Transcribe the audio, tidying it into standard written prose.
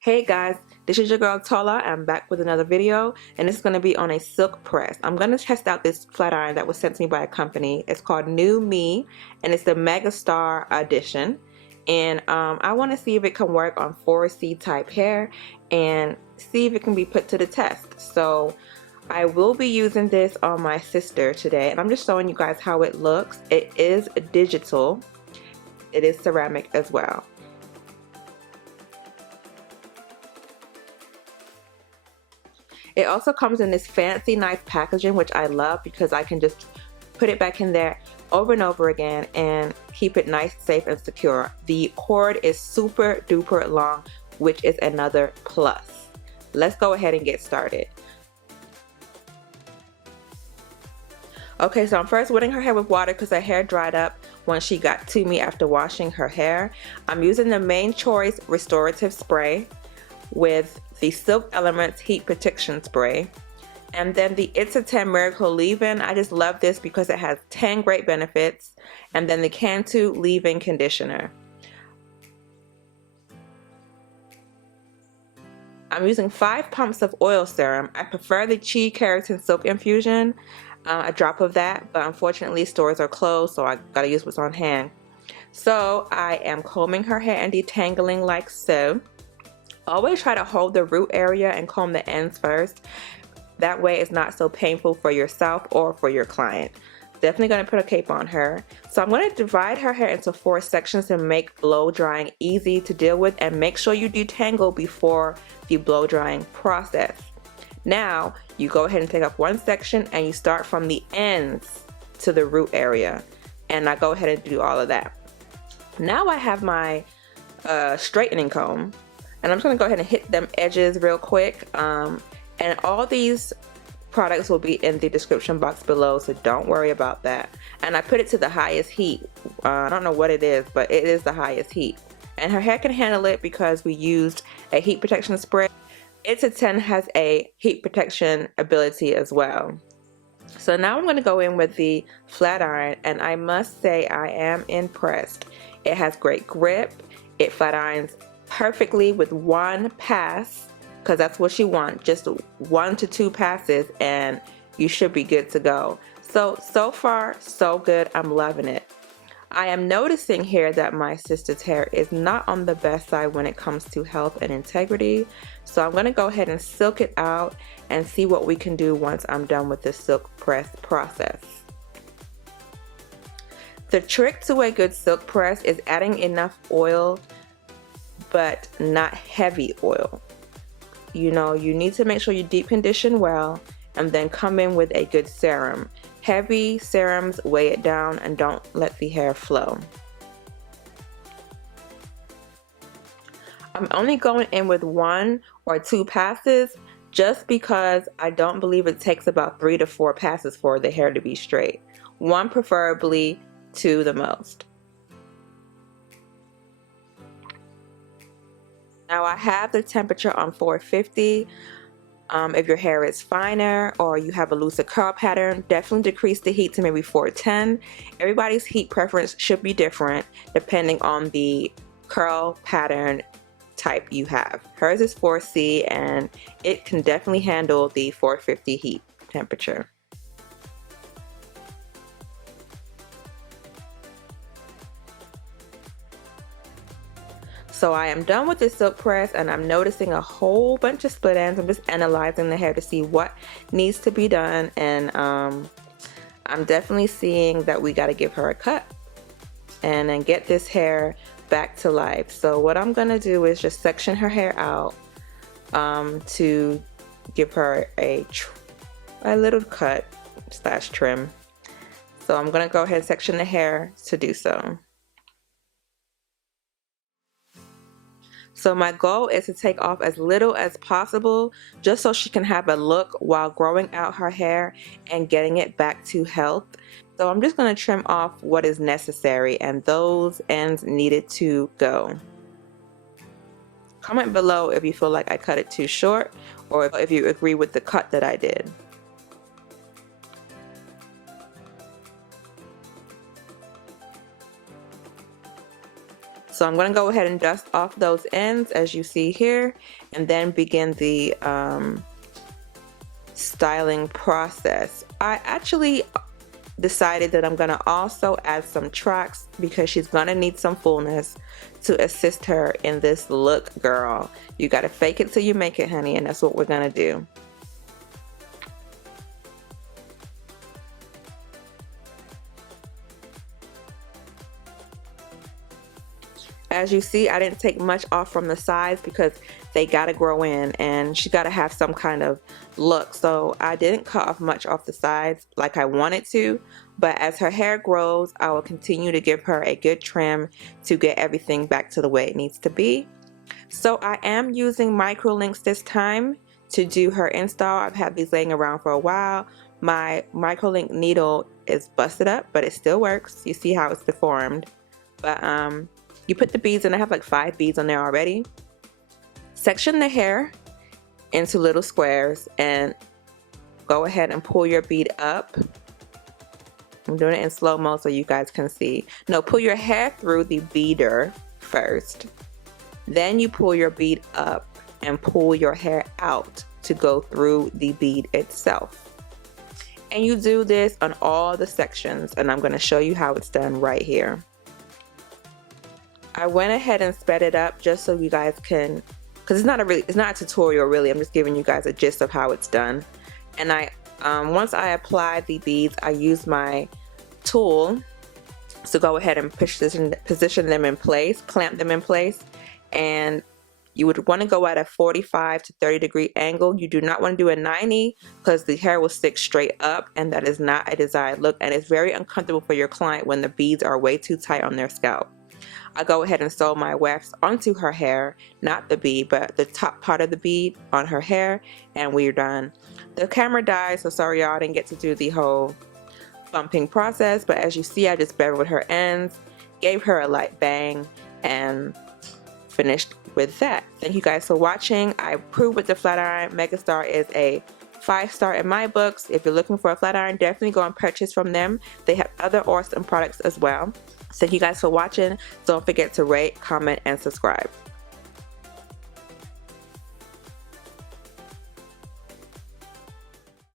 Hey guys, this is your girl Tola. I'm back with another video, and it's going to be on a silk press. I'm going to test out this flat iron that was sent to me by a company. It's called NuMe, and it's the Mega Star Edition. And I want to see if it can work on 4C type hair and see if it can be put to the test. So I will be using this on my sister today, and I'm just showing you guys how it looks. It is digital. It is ceramic as well. It also comes in this fancy nice packaging, which I love because I can just put it back in there over and over again and keep it nice, safe, and secure. The cord is super duper long, which is another plus. Let's go ahead and get started. Okay, so I'm first wetting her hair with water because her hair dried up when she got to me after washing her hair. I'm using the Main Choice Restorative Spray with the Silk Elements Heat Protection Spray, and then the It's a 10 Miracle Leave-In. I just love this because it has 10 great benefits, and then the Cantu Leave-In Conditioner. I'm using 5 pumps of oil serum. I prefer the Chi Keratin Silk Infusion, a drop of that, but unfortunately stores are closed, so I gotta use what's on hand. So I am combing her hair and detangling like so. Always try to hold the root area and comb the ends first. That way it's not so painful for yourself or for your client. Definitely going to put a cape on her. So I'm going to divide her hair into 4 sections to make blow drying easy to deal with, and make sure you detangle before the blow drying process. Now you go ahead and take up one section and you start from the ends to the root area, and I go ahead and do all of that. Now I have my straightening comb, and I'm just going to go ahead and hit them edges real quick, and all these products will be in the description box below, so don't worry about that. And I put it to the highest heat. I don't know what it is, but it is the highest heat, and her hair can handle it because we used a heat protection spray. It's a 10 has a heat protection ability as well. So now I'm going to go in with the flat iron, and I must say I am impressed. It has great grip. It flat irons perfectly with one pass, because that's what you want, just 1 to 2 passes and you should be good to go. So far so good. I'm loving it. I am noticing here that my sister's hair is not on the best side when it comes to health and integrity, so I'm going to go ahead and silk it out and see what we can do once I'm done with the silk press process. The trick to a good silk press is adding enough oil, but not heavy oil. You know, you need to make sure you deep condition well and then come in with a good serum. Heavy serums weigh it down and don't let the hair flow. I'm only going in with 1 or 2 passes just because I don't believe it takes about 3 to 4 passes for the hair to be straight. 1 preferably, 2 the most. Now I have the temperature on 450. If your hair is finer or you have a looser curl pattern, definitely decrease the heat to maybe 410. Everybody's heat preference should be different depending on the curl pattern type you have. Hers is 4C, and it can definitely handle the 450 heat temperature. So I am done with the silk press, and I'm noticing a whole bunch of split ends. I'm just analyzing the hair to see what needs to be done, and I'm definitely seeing that we got to give her a cut and then get this hair back to life. So what I'm gonna do is just section her hair out to give her a little cut / trim. So I'm gonna go ahead and section the hair to do so. So my goal is to take off as little as possible just so she can have a look while growing out her hair and getting it back to health. So I'm just going to trim off what is necessary, and those ends needed to go. Comment below if you feel like I cut it too short, or if you agree with the cut that I did. So I'm going to go ahead and dust off those ends as you see here, and then begin the styling process. I actually decided that I'm going to also add some tracks because she's going to need some fullness to assist her in this look, girl. You got to fake it till you make it, honey, and that's what we're going to do. As you see, I didn't take much off from the sides because they gotta grow in and she gotta have some kind of look. So I didn't cut off much off the sides like I wanted to, but as her hair grows, I will continue to give her a good trim to get everything back to the way it needs to be. So I am using micro links this time to do her install. I've had these laying around for a while. My micro link needle is busted up, but it still works. You see how it's deformed, but you put the beads in. I have like 5 beads on there already. Section the hair into little squares and go ahead and pull your bead up. I'm doing it in slow-mo so you guys can see. No, pull your hair through the beader first. Then you pull your bead up and pull your hair out to go through the bead itself. And you do this on all the sections, and I'm going to show you how it's done right here. I went ahead and sped it up just so you guys can, because it's not a tutorial really, I'm just giving you guys a gist of how it's done. And once I apply the beads, I use my tool to go ahead and position them in place, clamp them in place, and you would want to go at a 45 to 30 degree angle. You do not want to do a 90 because the hair will stick straight up, and that is not a desired look, and it's very uncomfortable for your client when the beads are way too tight on their scalp. I go ahead and sew my wax onto her hair, not the bead, but the top part of the bead on her hair, and we're done. The camera died, so sorry y'all, I didn't get to do the whole bumping process, but as you see, I just beveled her ends, gave her a light bang, and finished with that. Thank you guys for watching. I proved with the flat iron. Megastar is a 5-star in my books. If you're looking for a flat iron, definitely go and purchase from them. They have other awesome products as well. Thank you guys for watching. Don't forget to rate, comment, and subscribe.